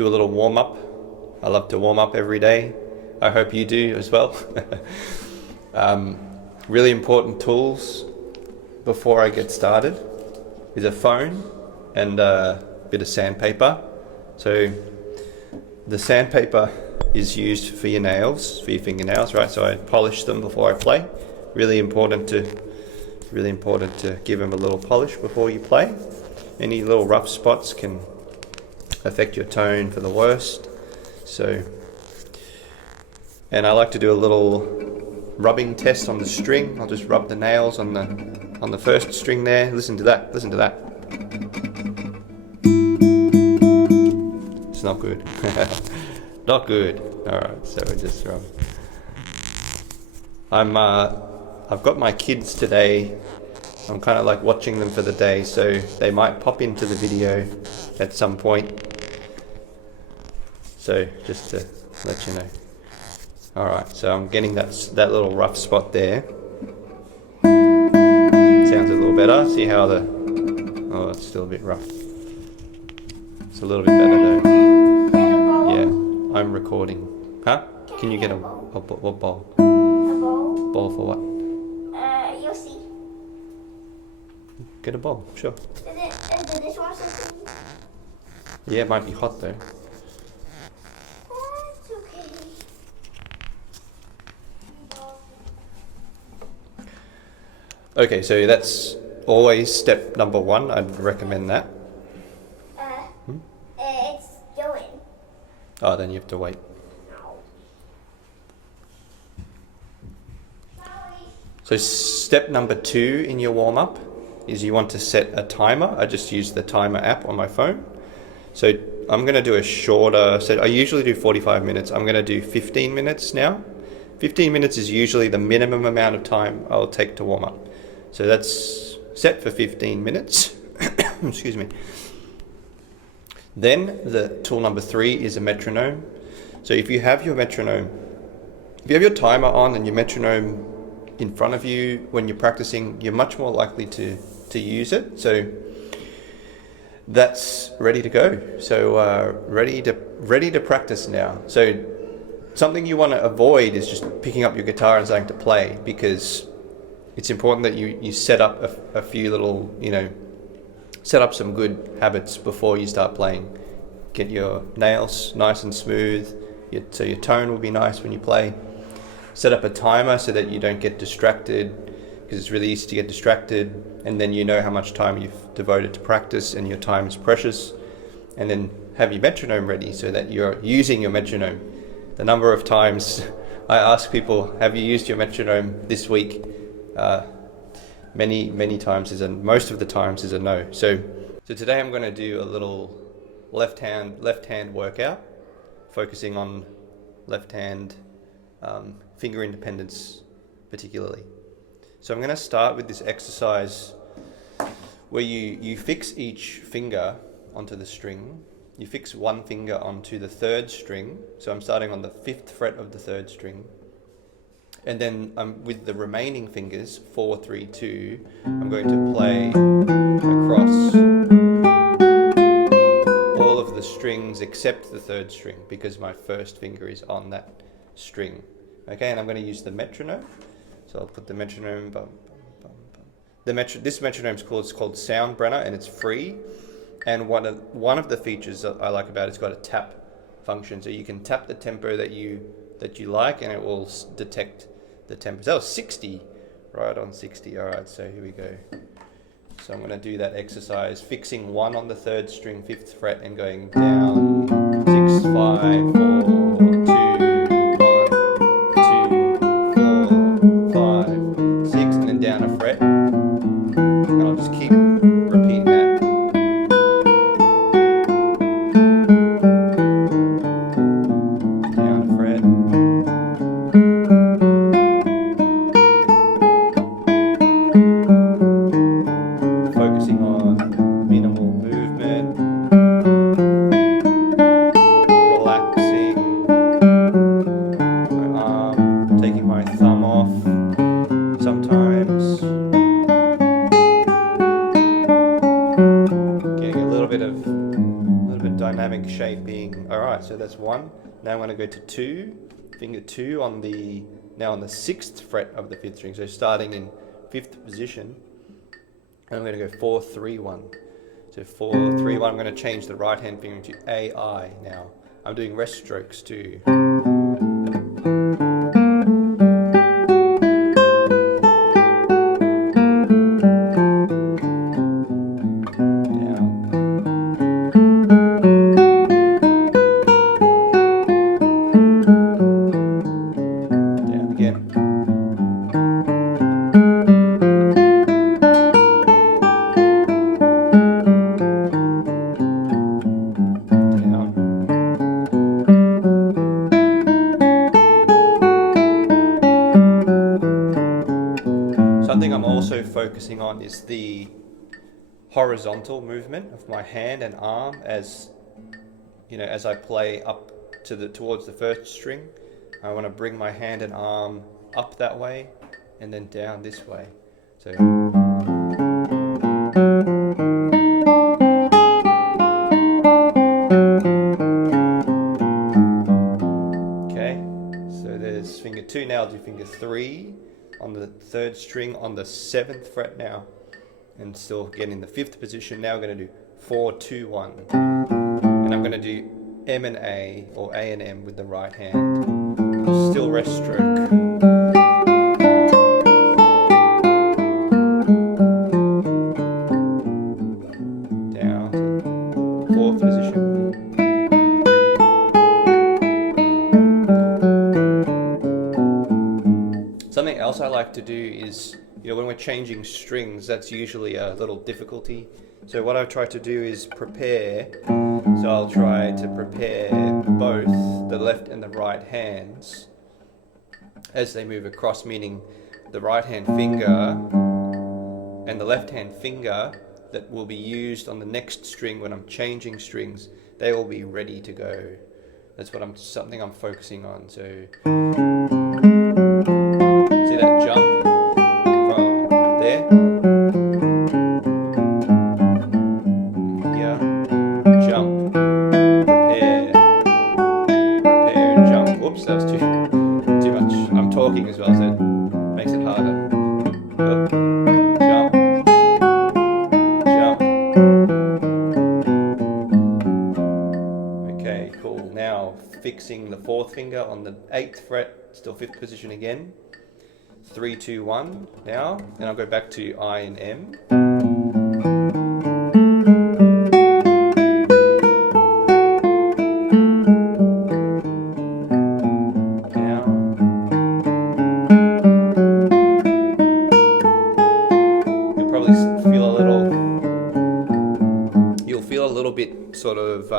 do a little warm-up. I love to warm up every day. I hope you do as well. Really important tools before I get started is a phone and a bit of sandpaper. So the sandpaper is used for your nails, for your fingernails, right? So I polish them before I play. Really important to give them a little polish before you play. Any little rough spots can affect your tone for the worst. So, and I like to do a little rubbing test on the string. I'll just rub the nails on the first string there. Listen to that. Listen to that. It's not good. Not good. All right. So we just rub. I've got my kids today. I'm kind of like watching them for the day, so they might pop into the video at some point. So just to let you know. All right, so I'm getting that little rough spot there. Sounds a little better. See how oh, it's still a bit rough. It's a little bit better though. Yeah, I'm recording. Huh? Can you get what ball? A bowl? Ball for what? You'll see. Get a ball, sure. Is the dishwasher clean? Yeah, it might be hot though. That's okay. Okay, so that's always step number 1. I'd recommend that. It's going. Oh, then you have to wait. So step number 2 in your warm-up is you want to set a timer. I just use the timer app on my phone. So I'm going to do a shorter set. I usually do 45 minutes. I'm going to do 15 minutes now. 15 minutes is usually the minimum amount of time I'll take to warm up. So that's set for 15 minutes. Excuse me. Then the tool number 3 is a metronome. So if you have your metronome, if you have your timer on and your metronome in front of you when you're practicing, you're much more likely to use it. So that's ready to go. So ready to practice now. So something you want to avoid is just picking up your guitar and starting to play, because it's important that you set up a few little, set up some good habits before you start playing. Get your nails nice and smooth, so your tone will be nice when you play. Set up a timer so that you don't get distracted, because it's really easy to get distracted, and then you know how much time you've devoted to practice and your time is precious. And then have your metronome ready so that you're using your metronome. The number of times I ask people, have you used your metronome this week? Many times most of the times is a no. So today I'm going to do a little left hand workout, focusing on left hand finger independence particularly. So I'm going to start with this exercise where you fix each finger onto the string. You fix one finger onto the 3rd string. So I'm starting on the 5th fret of the 3rd string. And then with the remaining fingers, 4, 3, 2, I'm going to play across all of the strings except the 3rd string, because my 1st finger is on that string. Okay, and I'm going to use the metronome. So I'll put the metronome. This metronome is called Soundbrenner, and it's free. And one of the features that I like about it's got a tap function, so you can tap the tempo that you like, and it will detect the tempo. So that was 60, right on 60. All right, so here we go. So I'm going to do that exercise, fixing 1 on the 3rd string, 5th fret, and going down 6, 5, 4, 2, 1, 2, 4, 5, 6, and then down a fret. And I'll just keep repeating that. Down a fret. Focusing on minimal movement, relaxing. dynamic shaping. All right, so that's 1. Now I'm going to go to 2, finger 2 on the 6th fret of the 5th string. So starting in 5th position, and I'm going to go 4, 3, 1. So 4, 3, 1. I'm going to change the right hand finger to AI now. I'm doing rest strokes too. Something I'm also focusing on is the horizontal movement of my hand and arm as I play up towards the 1st string. I want to bring my hand and arm up that way and then down this way. So okay, so there's finger 2. Now I'll do finger 3 on the 3rd string on the 7th fret now, and still again in the 5th position. Now we're going to do 4, 2, 1, and I'm going to do M and A, or A and M with the right hand, still rest stroke. Down to 4th position. Something else I like to do is, when we're changing strings, that's usually a little difficulty. So what I've tried to do is prepare. So I'll try to prepare both the left and the right hands as they move across, meaning the right hand finger and the left hand finger that will be used on the next string when I'm changing strings, they will be ready to go. That's something I'm focusing on. So see that jump from there? Here, jump, prepare, jump. Oops, that was too much. I'm talking as well, so it makes it harder. Up, jump, jump. Okay, cool. Now fixing the 4th finger on the 8th fret, still 5th position again. 3, 2, 1 now. Then I'll go back to I and M. Now. You'll feel a little bit sort of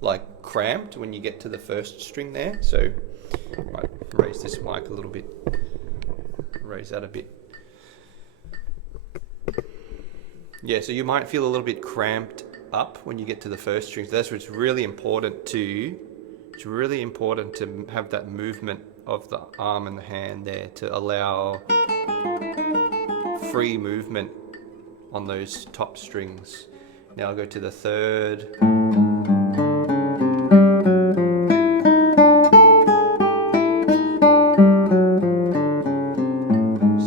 like cramped when you get to the 1st string there. So I might raise this mic a little bit, raise that a bit. Yeah, so you might feel a little bit cramped up when you get to the 1st string. So that's where it's really important to have that movement of the arm and the hand there to allow free movement on those top strings. Now I'll go to the 3rd.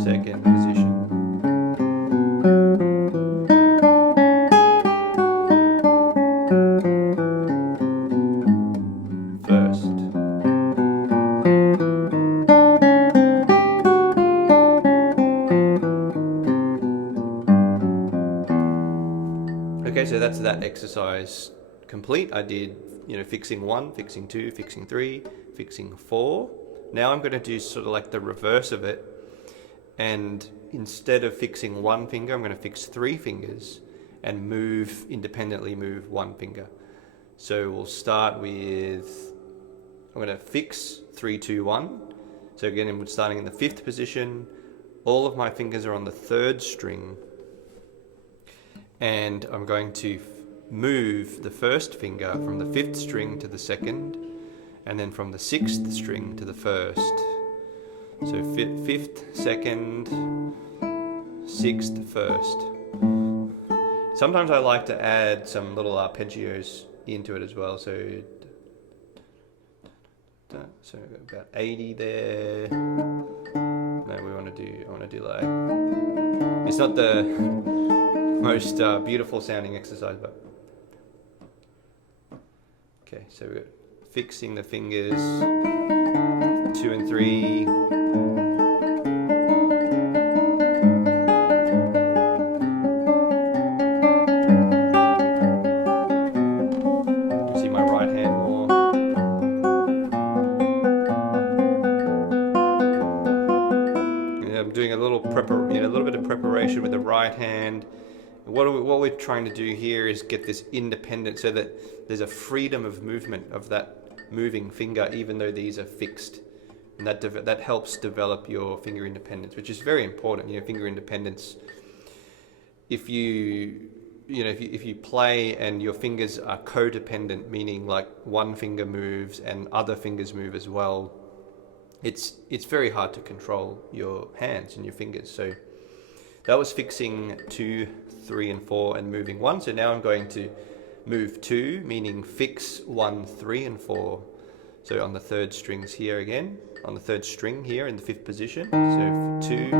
2nd position. 1st. Okay, so that's that exercise complete. I did, fixing 1, fixing 2, fixing 3, fixing 4. Now I'm going to do sort of like the reverse of it. And instead of fixing 1 finger, I'm going to fix 3 fingers and independently move 1 finger. So we'll start with, I'm going to fix 3, 2, 1. So again, I'm starting in the 5th position. All of my fingers are on the 3rd string. And I'm going to move the 1st finger from the 5th string to the 2nd, and then from the 6th string to the 1st. So 5th, 2nd, 6th, 1st. Sometimes I like to add some little arpeggios into it as well. So about 80 there. No, I want to do like, it's not the most beautiful sounding exercise, but okay, so we're fixing the fingers 2 and 3. See my right hand more. And I'm doing a little bit of preparation with the right hand. What we're trying to do here is get this independent, so that there's a freedom of movement of that moving finger, even though these are fixed, and that helps develop your finger independence, which is very important. Finger independence. If you play and your fingers are codependent, meaning like one finger moves and other fingers move as well, it's very hard to control your hands and your fingers. So that was fixing 2, 3, and 4 and moving 1. So now I'm going to move 2, meaning fix 1, 3, and 4. So on the third strings here again, on the third string here in the 5th position. So 2.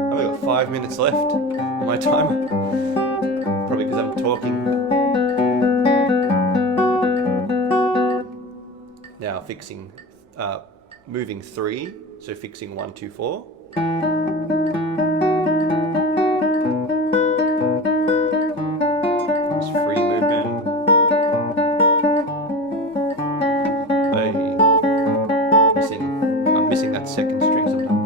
I've only got 5 minutes left on my timer. Probably because I'm talking. Now fixing, moving 3, so fixing 1, 2, 4. It's free movement. I'm missing that second string sometimes.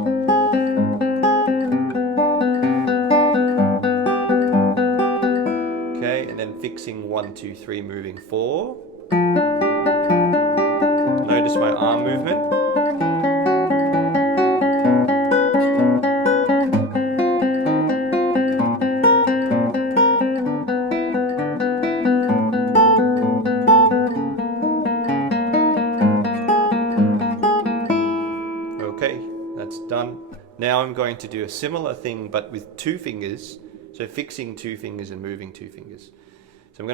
Okay, and then fixing 1, 2, 3, moving 4. Notice my arm movement. Okay, that's done. Now I'm going to do a similar thing but with 2 fingers. So fixing 2 fingers and moving 2 fingers. So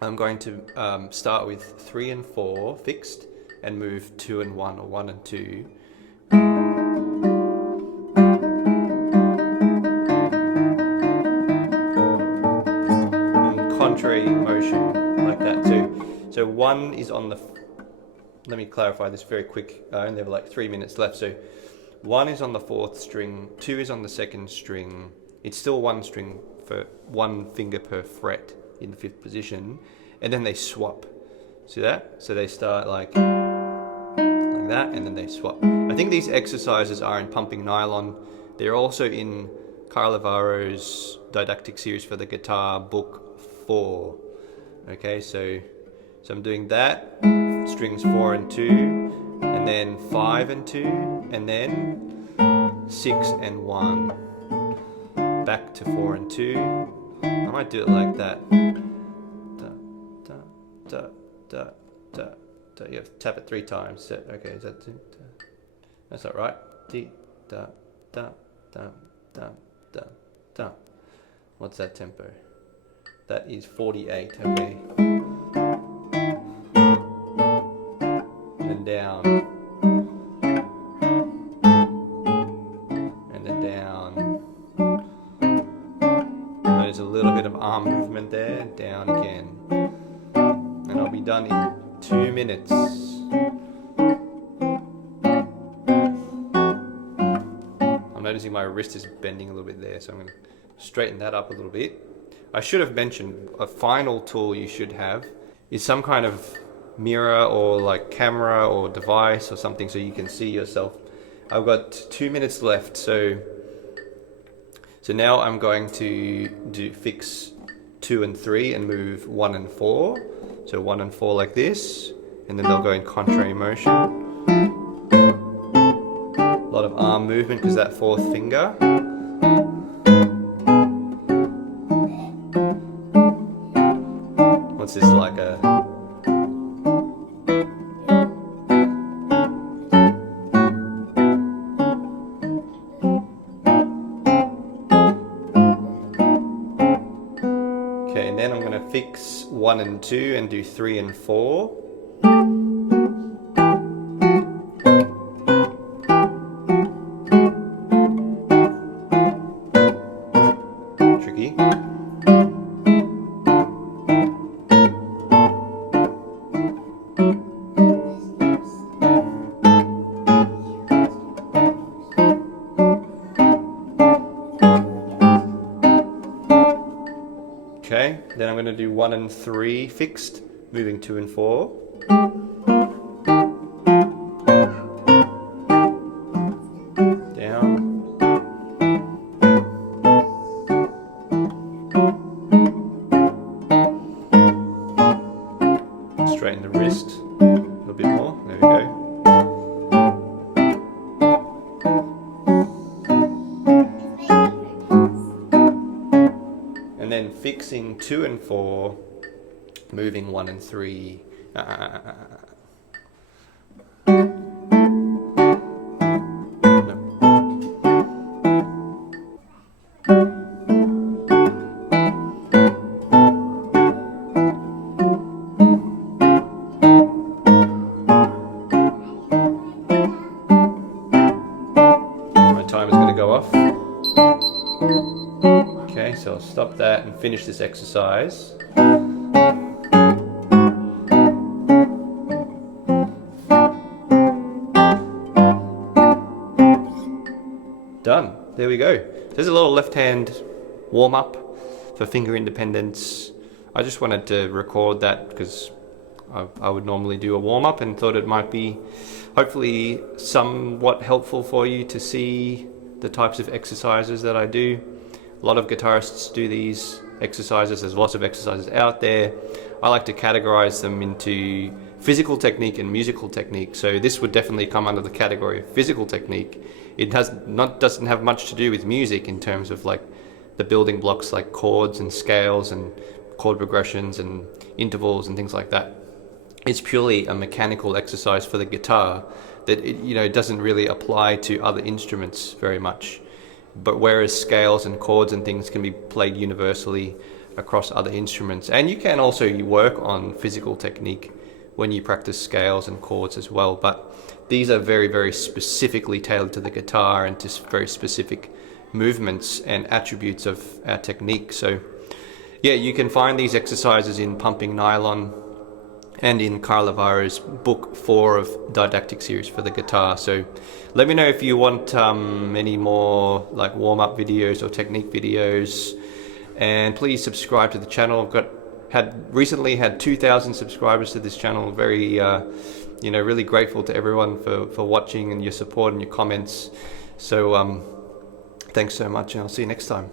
I'm going to start with 3 and 4 fixed and move 2 and 1 or 1 and 2. In contrary motion like that too. So 1 is on the, let me clarify this very quick, I only have like 3 minutes left. So 1 is on the 4th string, 2 is on the 2nd string. It's still 1 string for 1 finger per fret in the 5th position, and then they swap. See that? So they start like that, and then they swap. I think these exercises are in Pumping Nylon. They're also in Carlavaro's Didactic Series for the Guitar, Book 4. Okay, so I'm doing that, strings 4 and 2, and then 5 and 2, and then 6 and 1. Back to 4 and 2. I might do it like that. Da, da, da, da, da, da. You have to tap it 3 times. Okay, is that? That's not right. D, da, da, da, da, da, da. What's that tempo? That is 48. Okay. And then down. And then down. There's a little bit of arm movement there, down again. And I'll be done in 2 minutes. I'm noticing my wrist is bending a little bit there, so I'm going to straighten that up a little bit. I should have mentioned a final tool you should have is some kind of mirror or like camera or device or something so you can see yourself. I've got 2 minutes left, so now I'm going to fix 2 and 3 and move 1 and 4. So 1 and 4 like this, and then they'll go in contrary motion. A lot of arm movement because that 4th finger. What's this, like a... Okay, and then I'm going to fix 1 and 2 and do 3 and 4. Tricky. Okay, then I'm going to do 1 and 3 fixed, moving 2 and 4. Down. Straighten the wrist a little bit more. There we go. And then fixing 2 and 4, moving 1 and 3. My time is going to go off. Okay, so I'll stop that and finish this exercise. Done. There we go. There's a little left hand warm up for finger independence. I just wanted to record that because I would normally do a warm up and thought it might be hopefully somewhat helpful for you to see the types of exercises that I do. A lot of guitarists do these exercises. There's lots of exercises out there. I like to categorize them into physical technique and musical technique. So this would definitely come under the category of physical technique. It doesn't have much to do with music in terms of like the building blocks like chords and scales and chord progressions and intervals and things like that. It's purely a mechanical exercise for the guitar that it doesn't really apply to other instruments very much. But whereas scales and chords and things can be played universally across other instruments, and you can also work on physical technique when you practice scales and chords as well, but these are very, very specifically tailored to the guitar and to very specific movements and attributes of our technique. So yeah, you can find these exercises in Pumping Nylon and in Carl Lavaro's book 4 of Didactic Series for the Guitar. So let me know if you want any more like warm-up videos or technique videos, and please subscribe to the channel. I've recently had 2,000 subscribers to this channel. Very really grateful to everyone for watching and your support and your comments. So thanks so much, and I'll see you next time.